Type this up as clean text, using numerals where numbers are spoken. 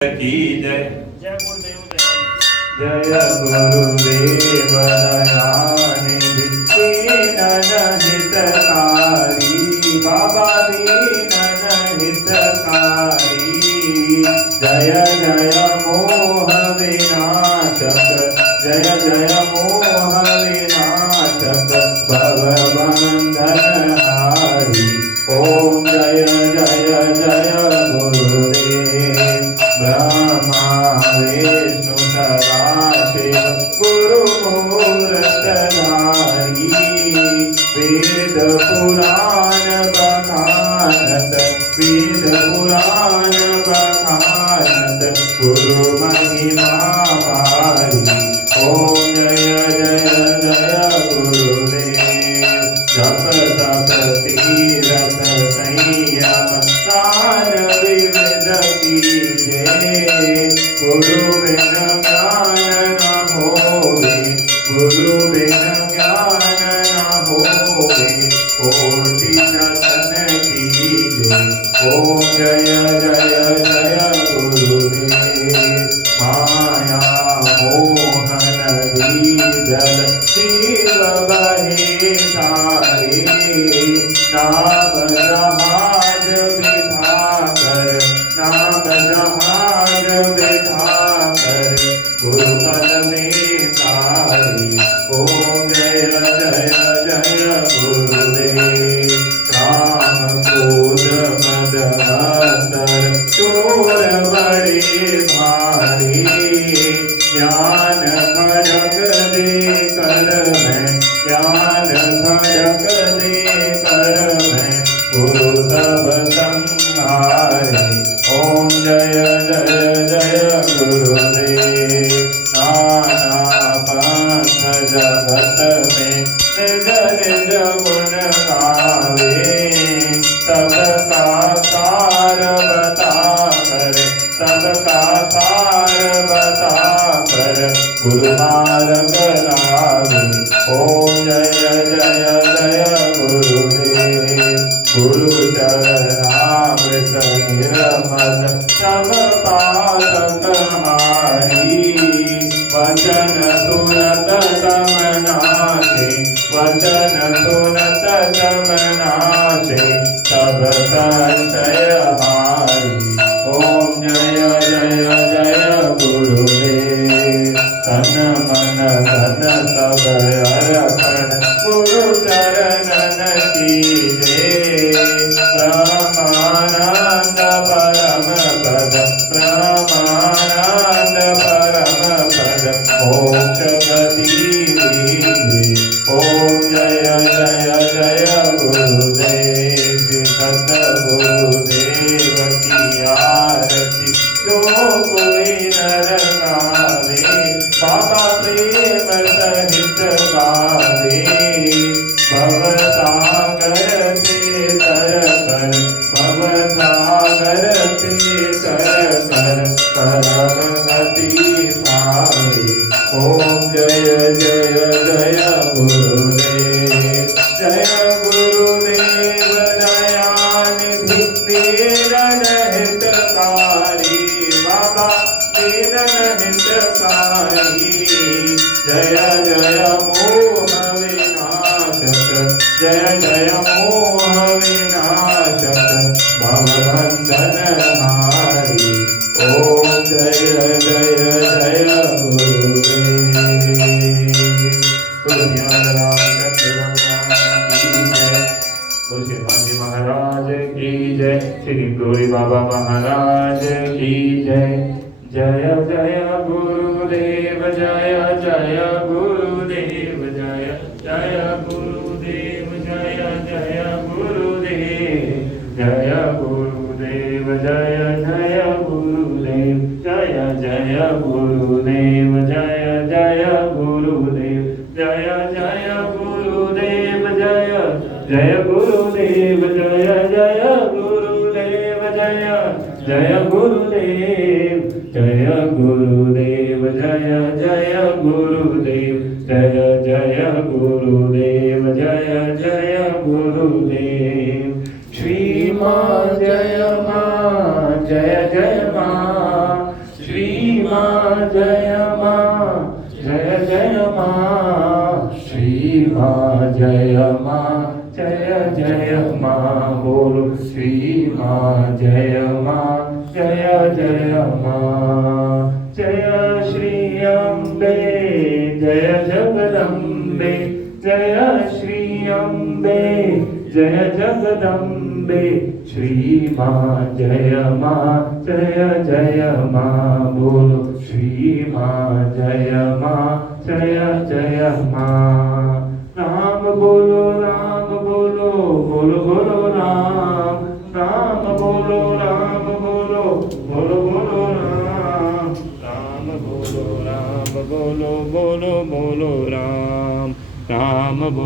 की जय। जय गुरुदेव जय गुरुदेव दयानिधि दीनन हितकारी बाबा दीनन हितकारी। जय जय मोह विनाशक जय जय मोह विनाशक भवबंधन हारी। ओम जय जय जय गुरुदेव ब्रह्मा विष्णु सदाशिव गुरु मूर्तधारी। वेद पुराण बखानत वेद पुराण बखानत गुरु महिमा पारी। ओम जय जय जय गुरुदेव जप तप तीरथ संयम दान विविध कीजिए। गुरु बिन ज्ञान न होवे गुरु बिन ज्ञान न होवे कोटि जतन कीजिए। ओम जय जय जय गुरुदेव माया मोहन दीजल शिव बहे तारे। नाम जहाज विधाकर नाम जहाज विधाकर गुरुपद में तारी। ओम जय जय जय गुरुदेव काम क्रोध मद मत्सर चोर बड़े भारी। ज्ञान खड़क दे कर मैं ज्ञान खड़क दे कर मैं गुरु तब संहारे। ओम जय जय जय गुरुदेव नाना पंथ जगत में निज निज गुण गावे। सबका सार बता कर गुरु मार्ग लावे। ओम जय जय जय गुरुदेव गुरु चरणामृत निर्मल सब पातक हारी। वचन सुनत तम नाशे वचन सुनत तम नाशे सब संशय हारी। ओम जय जय जय गुरुदेव तन मन धन सब अर्पण गुरु चरणन कीजे। ब्रह्मानंद परम पद ब्रह्मानंद परम पद मोक्ष गति दीजिए। ओम जय जय जय गुरुदेव सत गुरुदेव की आरती जो कोई नर गावे। बाबा प्रेम सहित गावे भव सागर से तर कर भव सागर से तर कर परम गति पावे। ओम जय जय जय गुरुदेव जय गुरुदेव दयानिधि दीनन हितकारी बाबा दीनन हितकारी। जय जय मोह विनाशक जय जय मोह विनाशक भवबंधन हारी। ओम जय जय जय गुरुदेव रामचंद्र भगवान की जय। श्री माजी महाराज की जय। श्री गौरी बाबा महाराज की जय। जय जय गुरुदेव जय जय गुरुदेव जय जय गुरुदेव जय जय गुरुदेव जय गुरुदेव जय जय गुरुदेव जय जय गुरुदेव जय जय गुरुदेव जय जय गुरुदेव जय जय गुरुदेव जय जय गुरुदेव जय जय गुरुदेव जय गुरुदेव जय जय गुरुदेव जय जय गुरुदेव जय जय गुरुदेव। श्री मां जय मां जय जय मां માં જય માં જય જય માં જય શ્રી અંબે જય જગદંબે જય શ્રી અંબે જય જગદંબે શ્રી માં જય માં બોલો શ્રી માં જય જય માં રામ બોલો બોલો બોલો રામ રામ બોલો બોલો બોલો રામ રામ બોલો બોલો બોલો રામ રામ બોલો